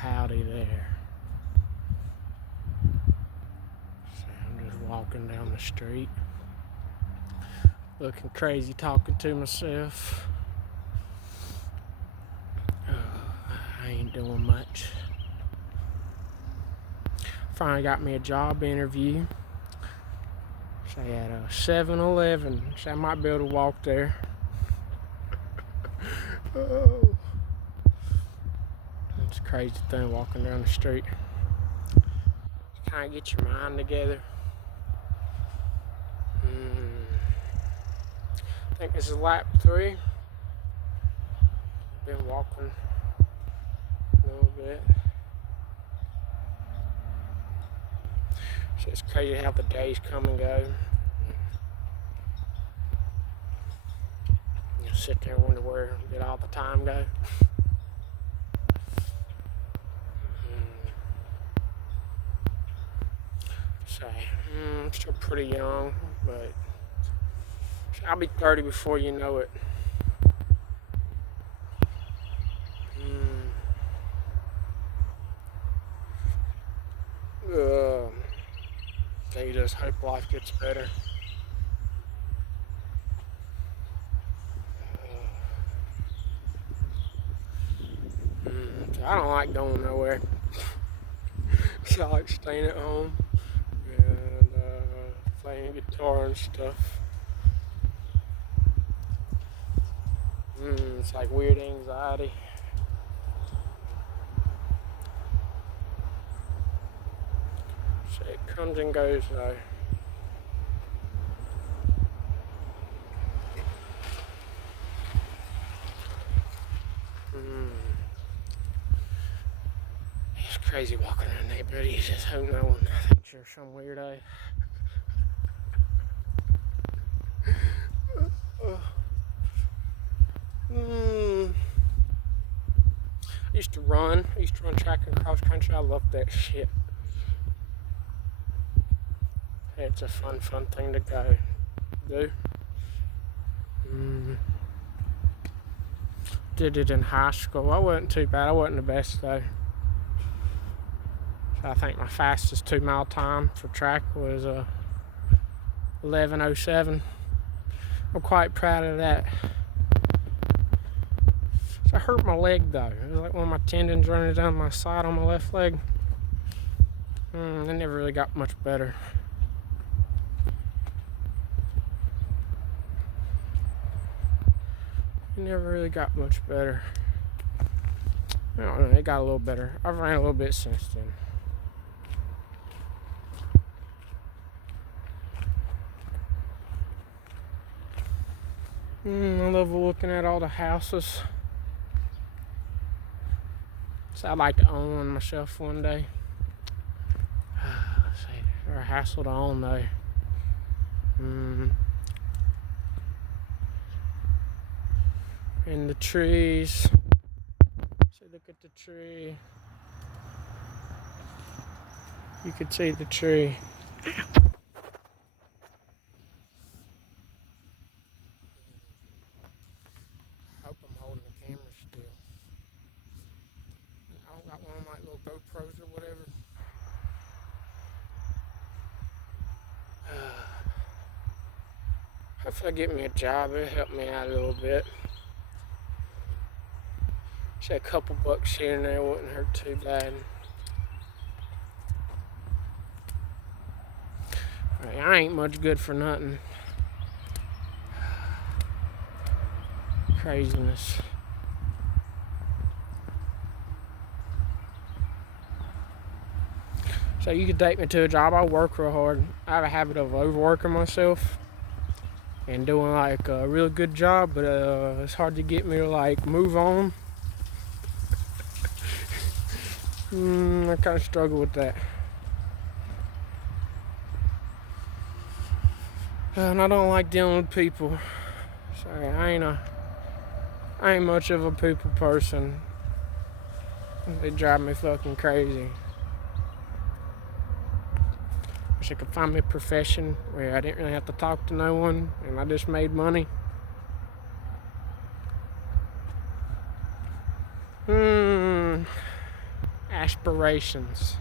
howdy there. So I'm just walking down the street, looking crazy, talking to myself. I ain't doing much. Finally got me a job interview. Say at a 7-Eleven. So I might be able to walk there. Oh. It's a crazy thing walking down the street. Just kind of get your mind together. I think this is lap 3. Been walking a little bit. So it's crazy how the days come and go. You sit there and wonder where did all the time go. So I'm still pretty young, but I'll be 30 before you know it. You just hope life gets better. So I don't like going nowhere. So I like staying at home and playing guitar and stuff. It's like weird anxiety. So it comes and goes though. It's crazy walking in the neighborhood. You just hope no one thinks you're some weirdo. I used to run track and cross country. I loved that shit. It's a fun thing to go do. Did it in high school. I wasn't too bad. I wasn't the best though. So I think my fastest 2-mile time for track was 11:07. I'm quite proud of that. So I hurt my leg though. It was like one of my tendons running down my side on my left leg. It never really got much better. It never really got much better. I don't know, it got a little better. I've ran a little bit since then. I love looking at all the houses. So I'd like to own one myself one day. They're a hassle to own though. And the trees. So look at the tree. You could see the tree. I hope I'm holding the camera still. I don't got one of my little GoPros or whatever. Hopefully I get me a job. It'll help me out a little bit. Say a couple bucks here and there wouldn't hurt too bad. I ain't much good for nothing. Craziness. So you could take me to a job. I work real hard. I have a habit of overworking myself and doing like a really good job, but it's hard to get me to like move on. I kind of struggle with that. And I don't like dealing with people. Sorry, I ain't much of a people person. They drive me fucking crazy. Wish I could find me a profession where I didn't really have to talk to no one and I just made money. aspirations.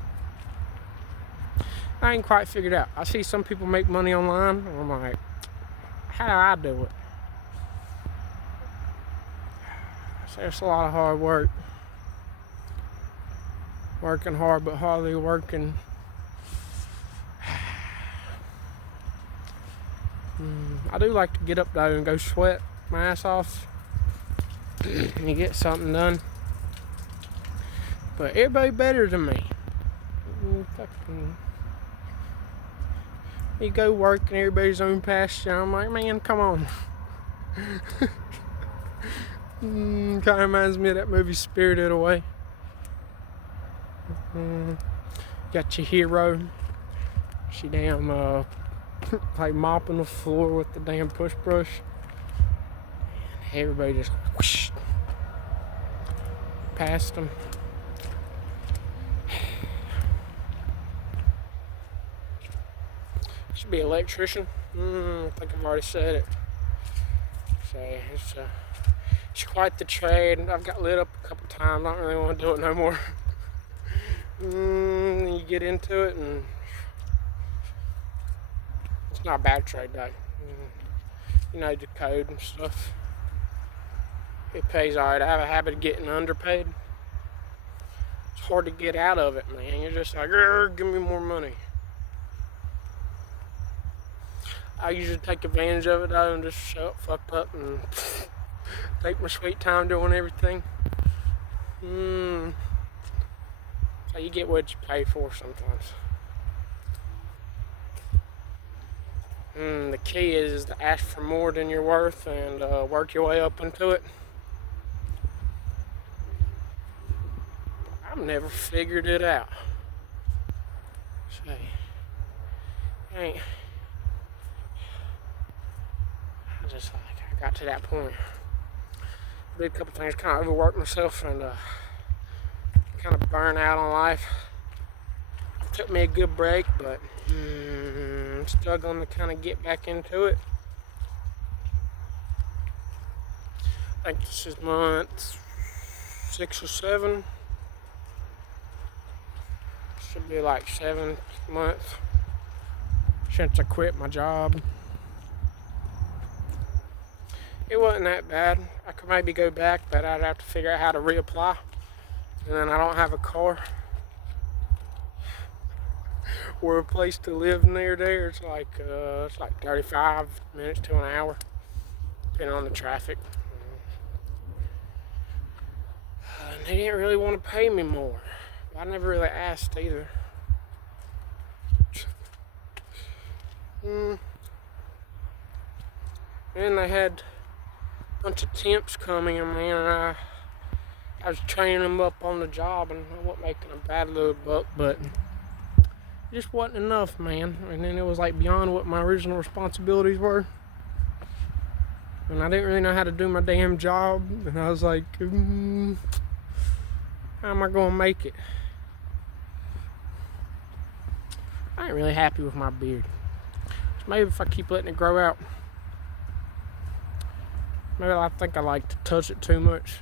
I ain't quite figured out. I see some people make money online, and I'm like, how do I do it? So it's a lot of hard work. Working hard, but hardly working. I do like to get up though and go sweat my ass off and you get something done. But everybody better than me. You go work in everybody's own pasture. I'm like, man, come on. Kind of reminds me of that movie Spirited Away. Got your hero. She damn like mopping the floor with the damn push brush. And everybody just whoosh, past them. Should be an electrician. I think I've already said it. So it's quite the trade. I've got lit up a couple times. I don't really want to do it no more. You get into it, and it's not a bad trade though. You know the code and stuff. It pays alright. I have a habit of getting underpaid. It's hard to get out of it, man. You're just like, give me more money. I usually take advantage of it though and just show up fucked up and take my sweet time doing everything. So you get what you pay for sometimes. The key is to ask for more than you're worth and work your way up into it. I've never figured it out. Say, I got to that point. I did a couple things, kind of overworked myself and kind of burn out on life. It took me a good break, but I'm struggling to kind of get back into it. I think this is month 6 or 7. Should be like 7 months since I quit my job. It wasn't that bad. I could maybe go back, but I'd have to figure out how to reapply. And then I don't have a car or a place to live near there. It's like 35 minutes to an hour, depending on the traffic. And they didn't really want to pay me more. I never really asked either. And they had a bunch of temps coming, and man, I was training them up on the job, and I wasn't making a bad little buck, but it just wasn't enough, man. And then it was like beyond what my original responsibilities were, and I didn't really know how to do my damn job. And I was like, how am I gonna make it? I ain't really happy with my beard. So maybe if I keep letting it grow out, maybe I think I like to touch it too much.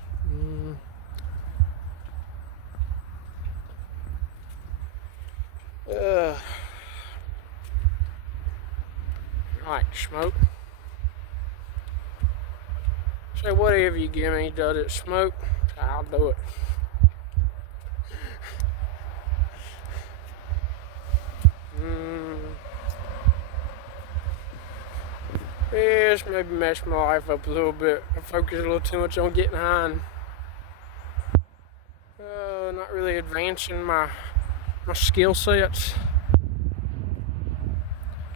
I like to smoke. So whatever you give me, does it smoke? I'll do it. Yeah, it's maybe messed my life up a little bit. I focus a little too much on getting high and not really advancing my skill sets.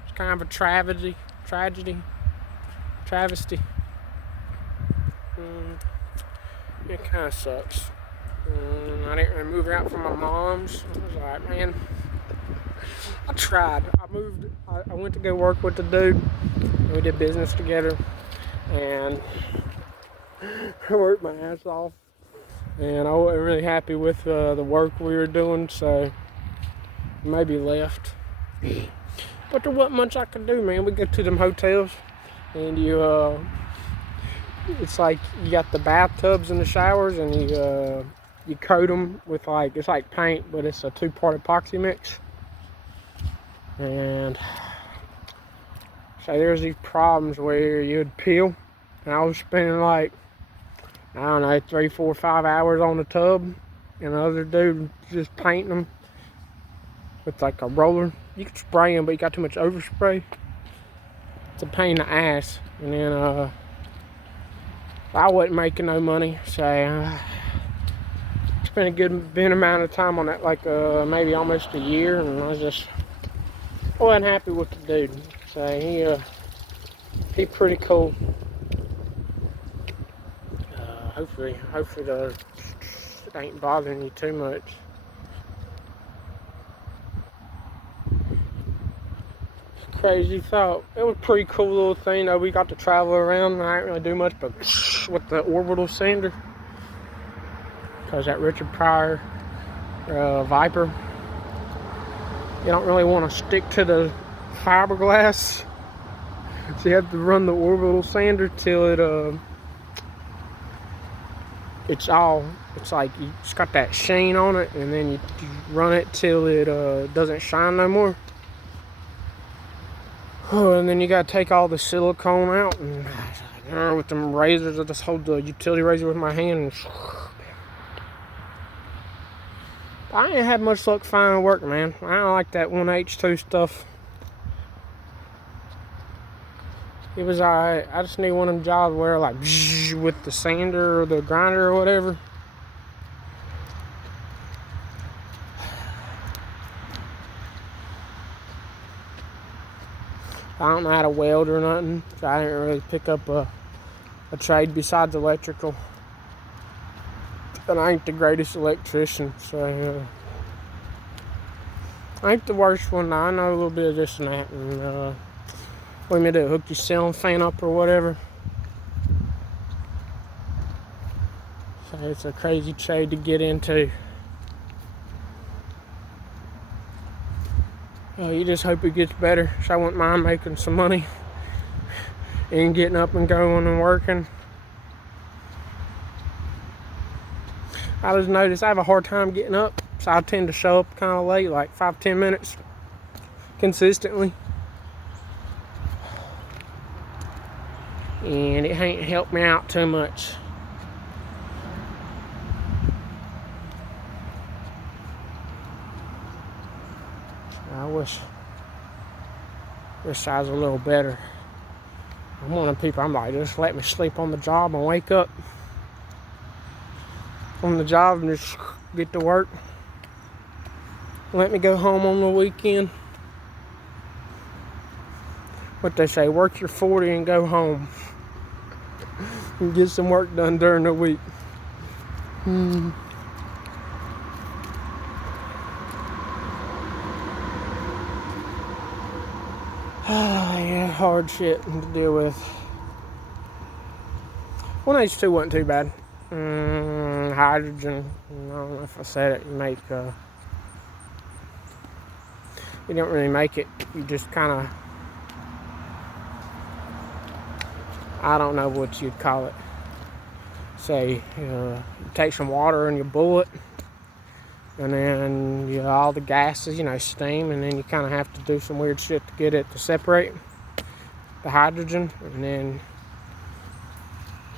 It's kind of a travesty. It kind of sucks. I didn't really move out from my mom's. I was like, man, I tried. I went to go work with the dude. We did business together, and I worked my ass off. And I wasn't really happy with the work we were doing, so maybe left. But there wasn't much I could do, man. We go to them hotels, and it's like you got the bathtubs and the showers, and you coat them with like, it's like paint, but it's a 2-part epoxy mix. And so there's these problems where you'd peel, and I was spending like, I don't know, 3, 4, 5 hours on the tub, and the other dude just painting them with like a roller. You can spray them, but you got too much overspray. It's a pain in the ass. And then I wasn't making no money, so spent a good bit amount of time on that, like maybe almost a year, and I wasn't happy with the dude. So he pretty cool. Hopefully it ain't bothering you too much. Crazy thought. It was a pretty cool little thing though. We got to travel around. I didn't really do much but with the orbital sander, because that Richard Pryor Viper, you don't really want to stick to the fiberglass, so you have to run the orbital sander till it's like it's got that sheen on it, and then you run it till it doesn't shine no more. Oh, and then you gotta take all the silicone out, and with them razors, I just hold the utility razor with my hand. And I ain't had much luck finding work, man. I don't like that 1H2 stuff. It was alright. I just need one of them jobs where like with the sander or the grinder or whatever. I don't know how to weld or nothing, so I didn't really pick up a trade besides electrical. And I ain't the greatest electrician, so I ain't the worst one. I know a little bit of this and that. And what do you do? Hook your ceiling fan up or whatever. So it's a crazy trade to get into. You just hope it gets better. So I wouldn't mind making some money and getting up and going and working. I just noticed I have a hard time getting up, so I tend to show up kind of late, like 5-10 minutes consistently. And it ain't helped me out too much. I wish I was a little better. I'm one of the people, I'm like, just let me sleep on the job and wake up on the job and just get to work. Let me go home on the weekend. What they say, work your 40 and go home. And get some work done during the week. Yeah, hard shit to deal with. 1H2 wasn't too bad. Hydrogen, I don't know if I said it, you don't really make it, you just kind of, I don't know what you'd call it. Say, you take some water and you boil it, and then all the gases, steam, and then you kind of have to do some weird shit to get it to separate the hydrogen, and then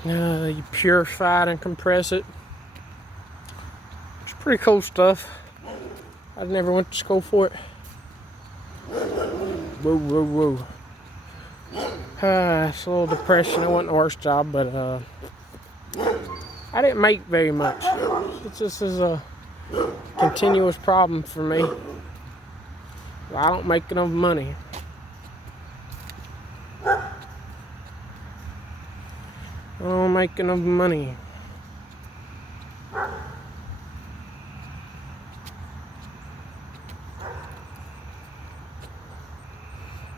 you purify it and compress it. It's pretty cool stuff. I never went to school for it. Whoa. It's a little depression. It wasn't the worst job, but I didn't make very much. It just is a continuous problem for me. I don't make enough money. I don't make enough money.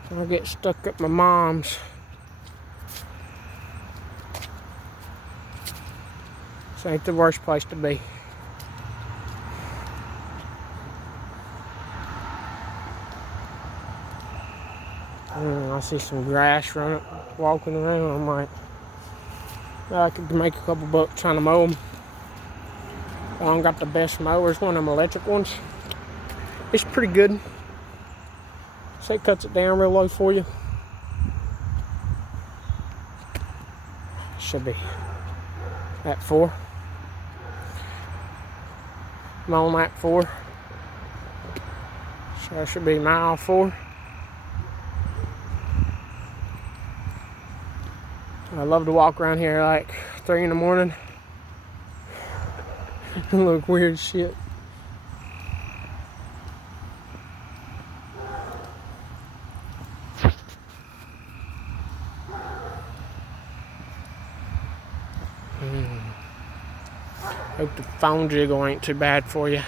I get stuck at my mom's. This ain't the worst place to be. I see some grass walking around. I'm like, I could make a couple bucks trying to mow them. I don't got the best mowers, one of them electric ones. It's pretty good. So it cuts it down real low for you. Should be at 4. I'm on lap 4. So that should be mile 4. I love to walk around here like 3 in the morning. Look weird as shit. Hope the phone jiggle ain't too bad for you.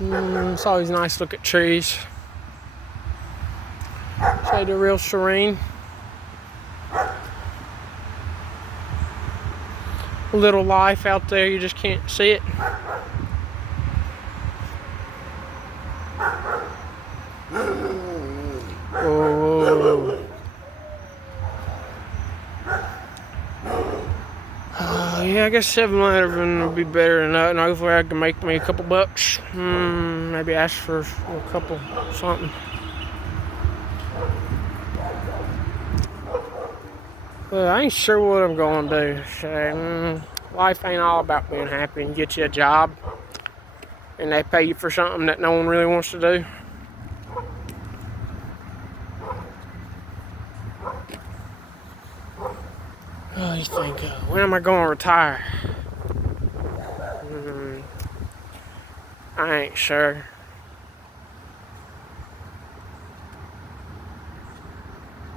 It's always nice to look at trees. So they're real serene. A little life out there, you just can't see it. Oh. Yeah, I guess 7-Eleven would be better than that, and hopefully I can make me a couple bucks. Maybe ask for a couple something. Well, I ain't sure what I'm going to do. So, life ain't all about being happy and get you a job, and they pay you for something that no one really wants to do. Oh, you think, when am I going to retire? I ain't sure.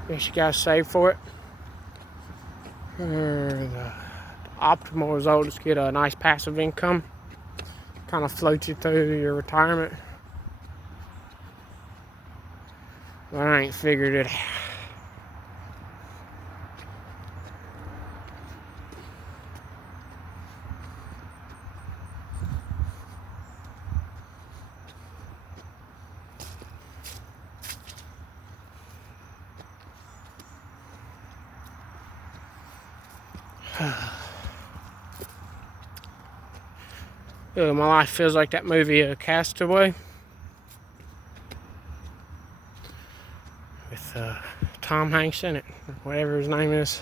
Guess you gotta save for it. The optimal result is to get a nice passive income. Kind of float you through your retirement. But I ain't figured it out. My life feels like that movie Castaway with Tom Hanks in it, whatever his name is.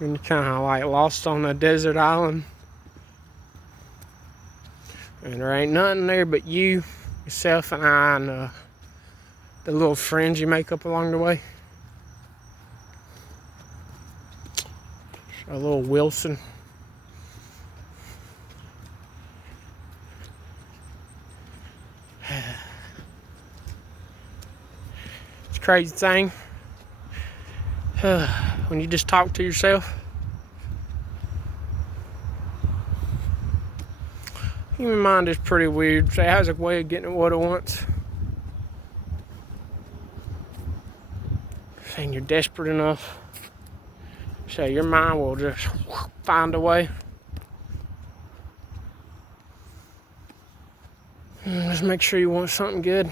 And you're kind of like lost on a desert island, and there ain't nothing there but you, yourself, and I, and the little friends you make up along the way. A little Wilson. It's a crazy thing. When you just talk to yourself. Human mind is pretty weird. So it has a way of getting at what it wants. And you're desperate enough. So your mind will just find a way. Just make sure you want something good.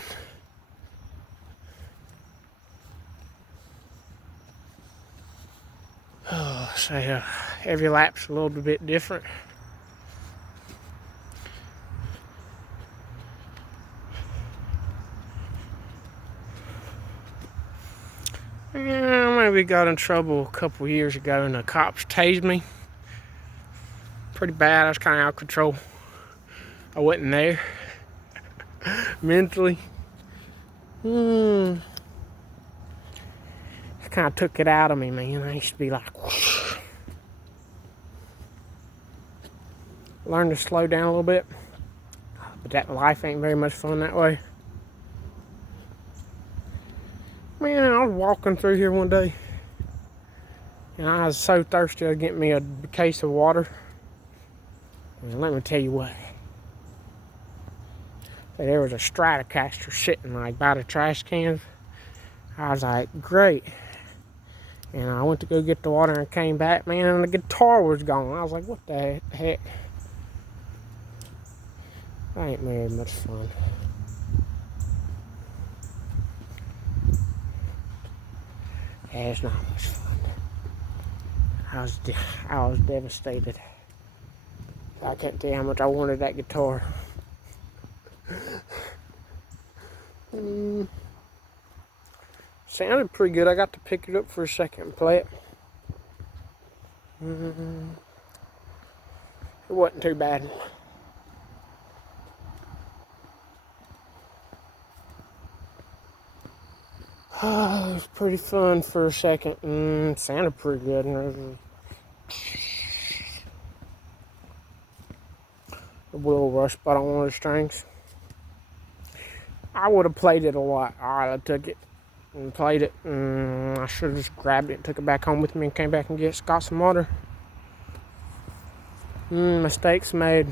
So every lap's a little bit different. Yeah, maybe got in trouble a couple years ago and the cops tased me. Pretty bad. I was kind of out of control. I wasn't there mentally. It kind of took it out of me, man. I used to be like, whoosh. Learn to slow down a little bit. But that life ain't very much fun that way. Man, I was walking through here one day, and I was so thirsty I'd get me a case of water. And let me tell you what. There was a Stratocaster sitting like by the trash cans. I was like, great. And I went to go get the water and came back, man, and the guitar was gone. I was like, what the heck? That ain't very much fun. Yeah, it's not much fun. I was devastated. I can't tell you how much I wanted that guitar. Sounded pretty good. I got to pick it up for a second and play it. It wasn't too bad. It was pretty fun for a second. Sounded pretty good. A little rushed, but on one of the strings. I would have played it a lot. Alright, I took it and played it. I should have just grabbed it and took it back home with me and came back and got some water. Mistakes made.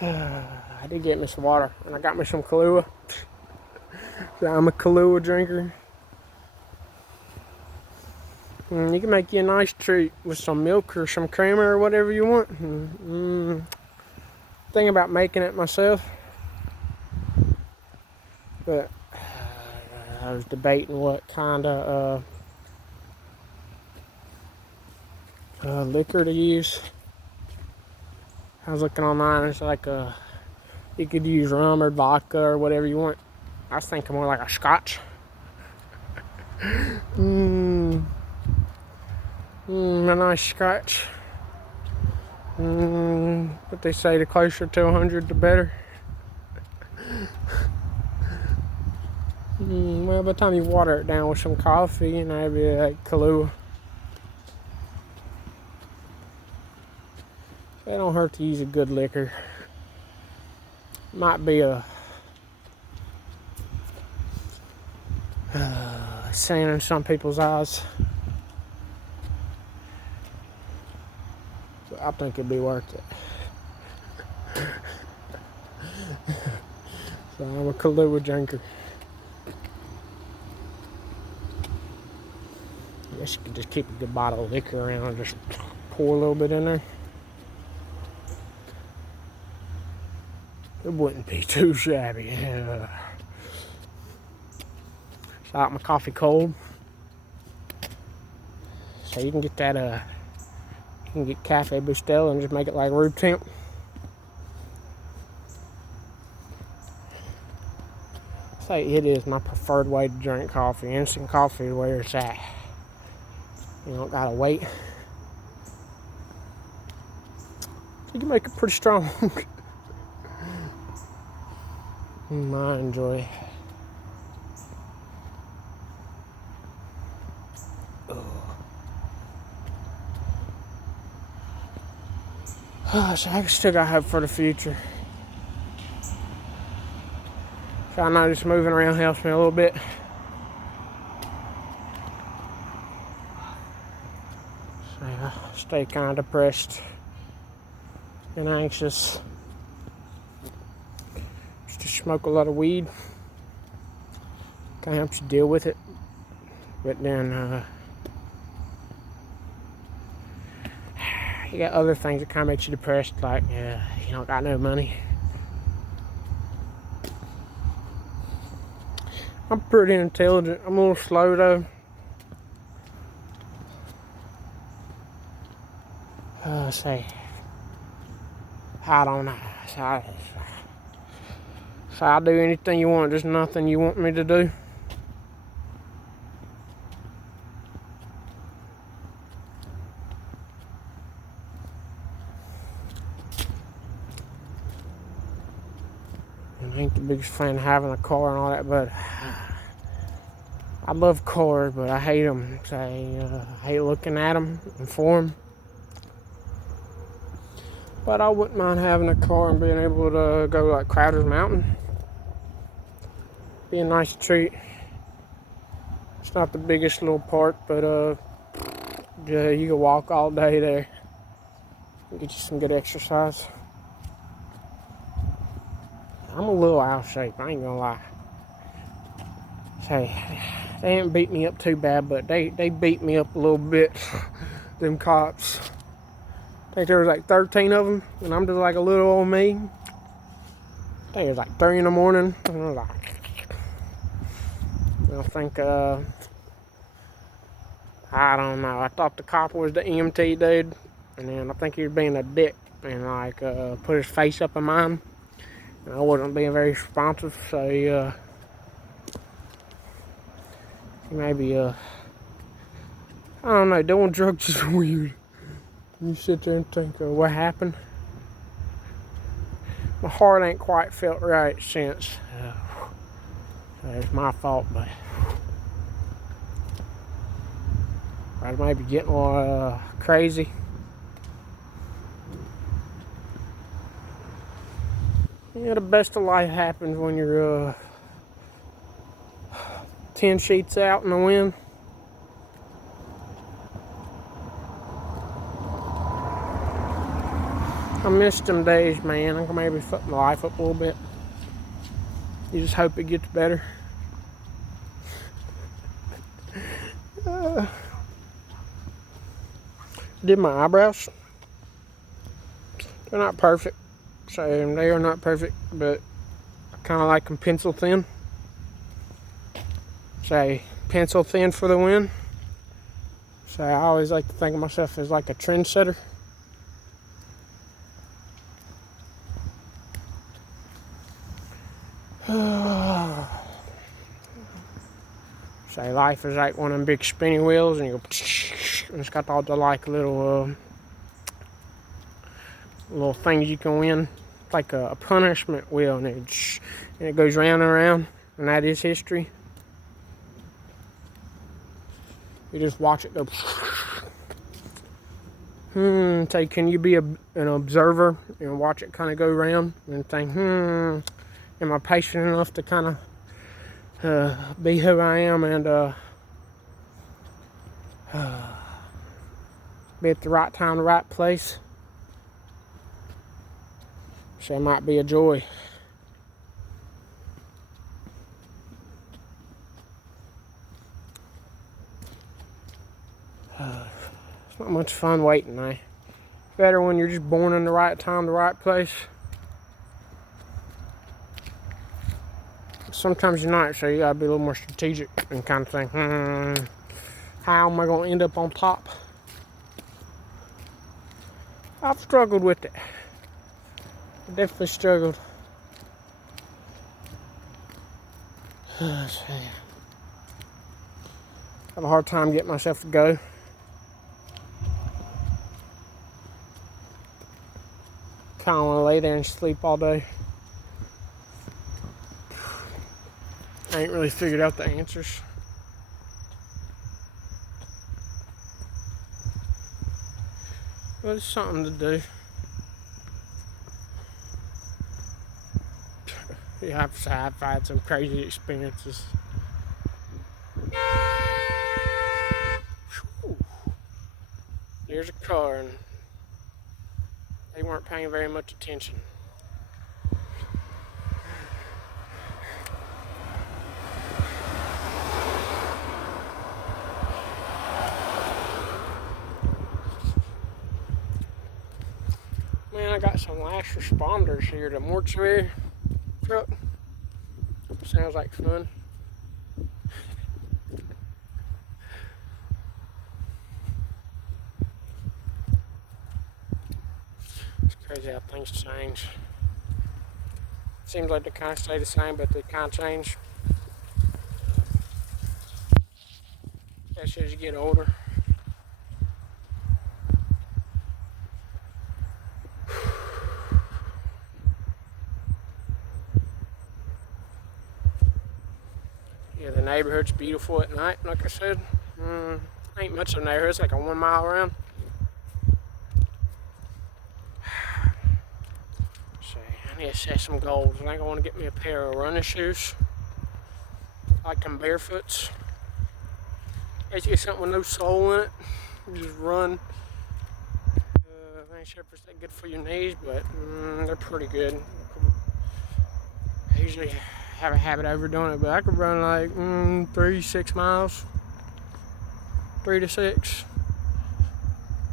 I did get me some water, and I got me some Kahlua. So I'm a Kahlua drinker. You can make you a nice treat with some milk or some creamer or whatever you want. Thing about making it myself, but I was debating what kind of liquor to use. I was looking online. It's like you could use rum or vodka or whatever you want. I was thinking more like a scotch. A nice scotch. But they say the closer to 100, the better. Well, by the time you water it down with some coffee, you know, it'd be like Kahlua. So it don't hurt to use a good liquor. Might be a sin in some people's eyes. But I think it'd be worth it. So I'm a Kahlua drinker. I guess you could just keep a good bottle of liquor around and just pour a little bit in there. It wouldn't be too shabby. So I like my coffee cold. So you can get that, you can get Cafe Bustelo and just make it like room temp. Say it is my preferred way to drink coffee. Instant coffee is where it's at. You don't gotta wait. You can make it pretty strong. I enjoy it. So I still got hope for the future. So I know just moving around helps me a little bit. So I stay kind of depressed and anxious. Just to smoke a lot of weed. Kind of helps you deal with it. But then you got other things that kind of makes you depressed, like you don't got no money. I'm pretty intelligent. I'm a little slow though. Say, I don't know. So I'll do anything you want. There's nothing you want me to do. I ain't the biggest fan of having a car and all that, but I love cars, but I hate them. So I hate looking at them and for them. But I wouldn't mind having a car and being able to go like Crowder's Mountain. Be a nice treat. It's not the biggest little park, but yeah, you can walk all day there. Get you some good exercise. I'm a little out of shape, I ain't gonna lie. Say, they didn't beat me up too bad, but they beat me up a little bit. Them cops. think there was like 13 of them, and I'm just like a little old me. I think it was like 3 in the morning, and I was like, I think, I don't know. I thought the cop was the EMT dude, and then I think he was being a dick and like put his face up in mine, and I wasn't being very responsive, so he maybe I don't know. Doing drugs is weird. You sit there and think, what happened? My heart ain't quite felt right since. It's my fault, but I was maybe getting a little crazy. Yeah, the best of life happens when you're 10 sheets out in the wind. I missed them days, man. I can maybe fuck my life up a little bit. You just hope it gets better. Did my eyebrows. They're not perfect. So they are not perfect, but I kind of like them pencil thin. Say pencil thin for the win. So I always like to think of myself as like a trendsetter. Say life is like one of them big spinning wheels, and you go, and it's got all the like little things you can win, like a punishment wheel, and it goes round and around, and that is history. You just watch it go. Say, can you be an observer and watch it kind of go around and think, am I patient enough to kind of be who I am and be at the right time, the right place? So it might be a joy. It's not much fun waiting, eh? Better when you're just born in the right time, the right place. Sometimes you're not, so you gotta be a little more strategic and kind of think, how am I gonna end up on top? I've struggled with it. I definitely struggled. I have a hard time getting myself to go. Kind of want to lay there and sleep all day. I ain't really figured out the answers. But it's something to do. Yeah, I've had some crazy experiences. Whew. There's a car, and they weren't paying very much attention. Man, I got some last responders here. The mortuary truck. Sounds like fun. It's crazy how things change. Seems like they kind of stay the same, but they kind of change. Especially as you get older. Yeah, the neighborhood's beautiful at night, like I said. Ain't much of a neighborhood, it's like a 1 mile around. So, I need to set some goals. I think I want to get me a pair of running shoes. Like them barefoots. Basically something with no sole in it. You just run. I ain't sure if it's that good for your knees, but they're pretty good. I usually have a habit of overdoing it, but I could run like 6 miles. 3 to 6.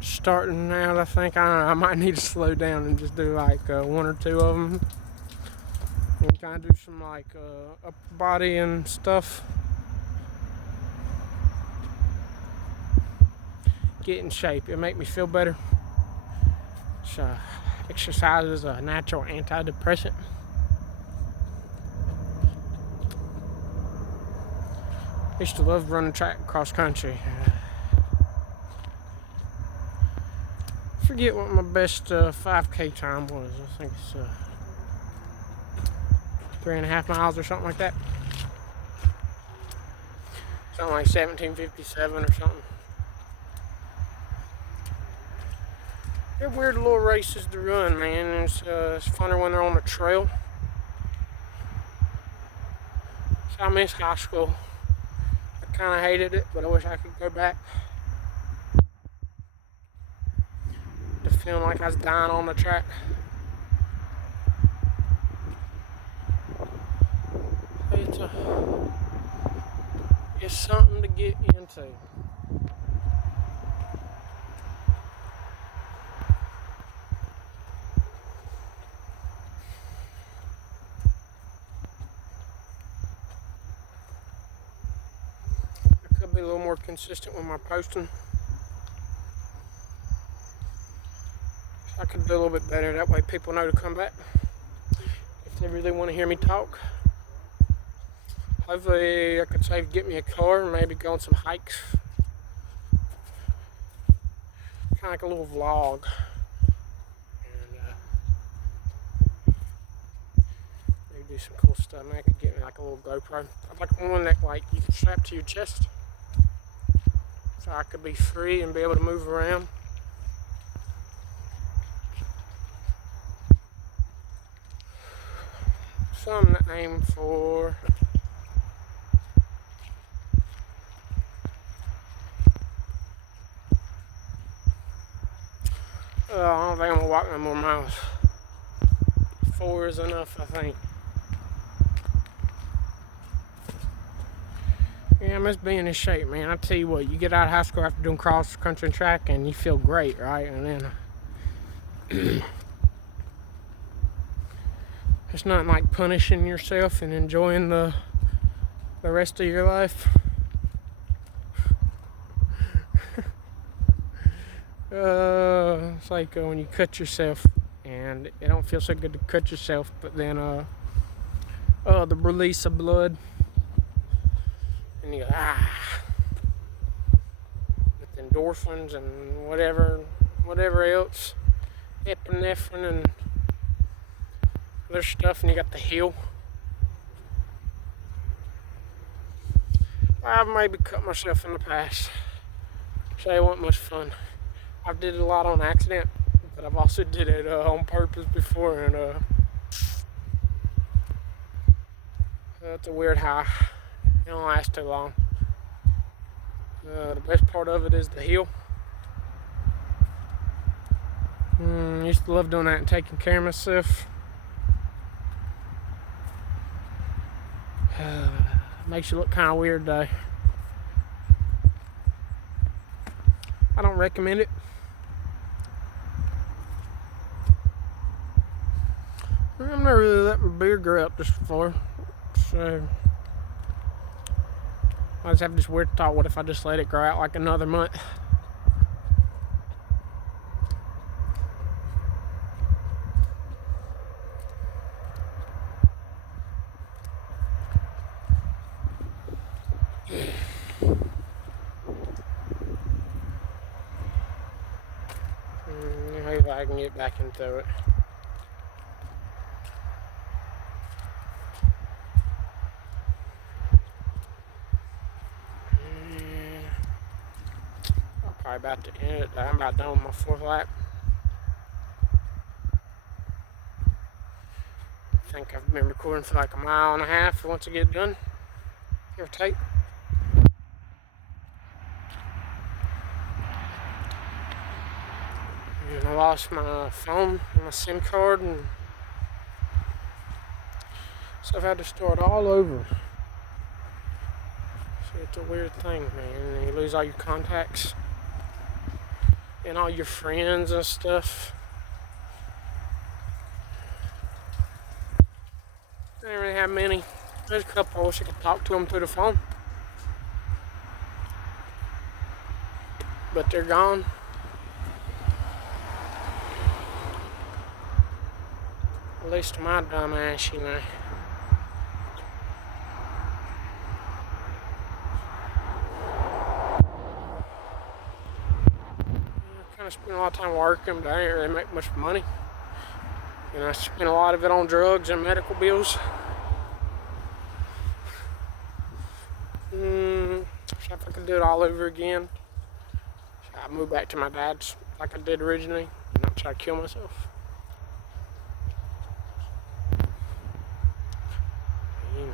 starting out, I think I might need to slow down and just do like one or two of them. And kind of do some like upper body and stuff. Get in shape. It'll make me feel better. So, exercise is a natural antidepressant. I used to love running track cross country. I forget what my best 5K time was. I think it's 3.5 miles or something like that. Something like 17:57 or something. They're weird little races to run, man. It's funner when they're on the trail. So I miss high school. I kind of hated it, but I wish I could go back. To feeling like I was dying on the track. It's something to get into. I could be a little more consistent with my posting. I could do a little bit better. That way people know to come back if they really want to hear me talk. Hopefully I could save get me a car and maybe go on some hikes. Kind of like a little vlog. And maybe do some cool stuff. Maybe I could get me like a little GoPro. I'd like one that like you can strap to your chest. So I could be free and be able to move around. Something to aim for. I don't think I'm gonna walk no more miles. 4 is enough, I think. Yeah, I miss being in shape, man. I tell you what, you get out of high school after doing cross country and track, and you feel great, right? And then it's nothing like punishing yourself and enjoying the rest of your life. It's like when you cut yourself, and it don't feel so good to cut yourself, but then the release of blood, and you go with endorphins and whatever else, epinephrine and other stuff, and you got the heel. I've maybe cut myself in the past, so it wasn't much fun. I've did it a lot on accident, but I've also did it on purpose before, and it's a weird high. It don't last too long. The best part of it is the heel. Used to love doing that and taking care of myself. Makes you look kind of weird though. I don't recommend it. I've never really let my beard grow out this far, so I just have this weird thought: what if I just let it grow out like another month? Maybe I can get back into it. I'm probably about to end it. I'm about done with my 4th lap. I think I've been recording for like 1.5 miles once I get done, give or take. And I lost my phone and my SIM card, and so I've had to start all over. So it's a weird thing, man. You lose all your contacts. and all your friends and stuff. I didn't really have many. There's a couple I wish I could talk to them through the phone. But they're gone. At least to my dumb ass, you know. I kind of spend a lot of time working, but I didn't really make much money. And I spent a lot of it on drugs and medical bills. If I could do it all over again, I'd move back to my dad's like I did originally and not try to kill myself. Anyway.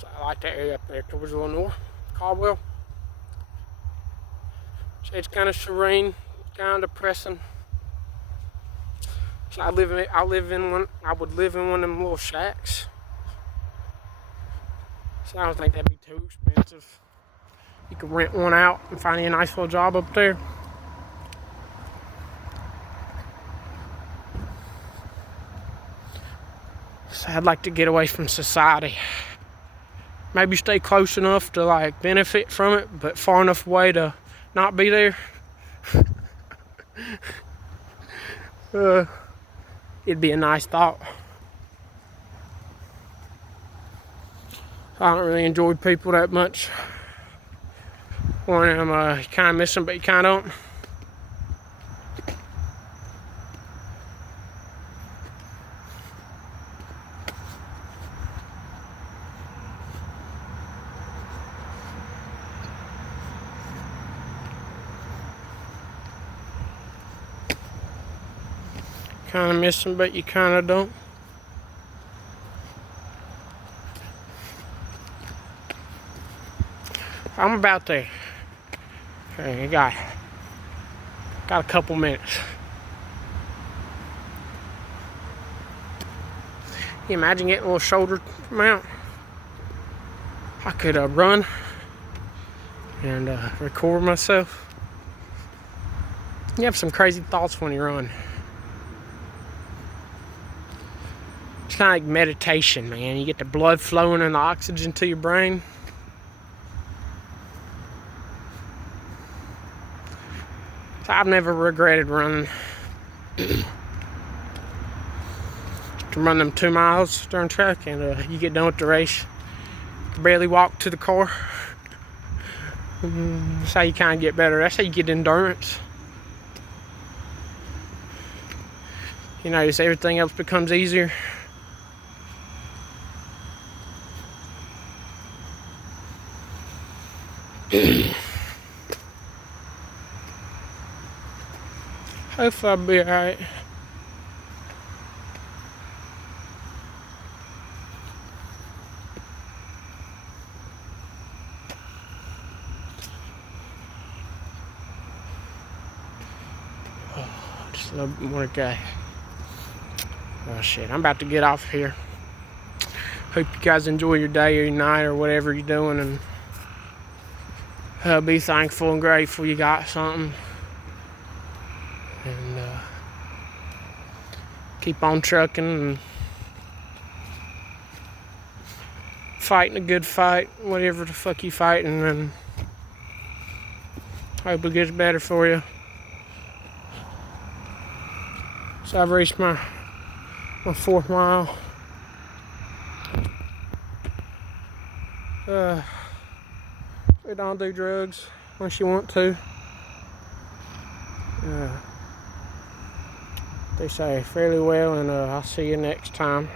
So I like that area up there towards Illinois, Caldwell. So it's kind of serene, kind of depressing. So I would live in one of them little shacks. So I don't think that'd be too expensive. You could rent one out and find you a nice little job up there. So I'd like to get away from society. Maybe stay close enough to like benefit from it, but far enough away to not be there. It'd be a nice thought. I don't really enjoy people that much. One of them, you kind of miss them, but you kind of don't. Kind of miss them, but you kind of don't. I'm about there. Okay, I got a couple minutes. Can you imagine getting a little shoulder mount? I could run and record myself. You have some crazy thoughts when you run. It's kind of like meditation, man. You get the blood flowing and the oxygen to your brain. So I've never regretted running. To run them 2 miles during track, and you get done with the race, you can barely walk to the car. That's how you kind of get better. That's how you get endurance. You notice everything else becomes easier. Hopefully I'll be alright. Just a little bit more to go. Oh shit, I'm about to get off here. Hope you guys enjoy your day or your night or whatever you're doing, and be thankful and grateful you got something. And keep on trucking and fighting a good fight, whatever the fuck you fighting, and hope it gets better for you. So I've reached my 4th mile. We don't do drugs unless you want to. They say fairly well, and I'll see you next time.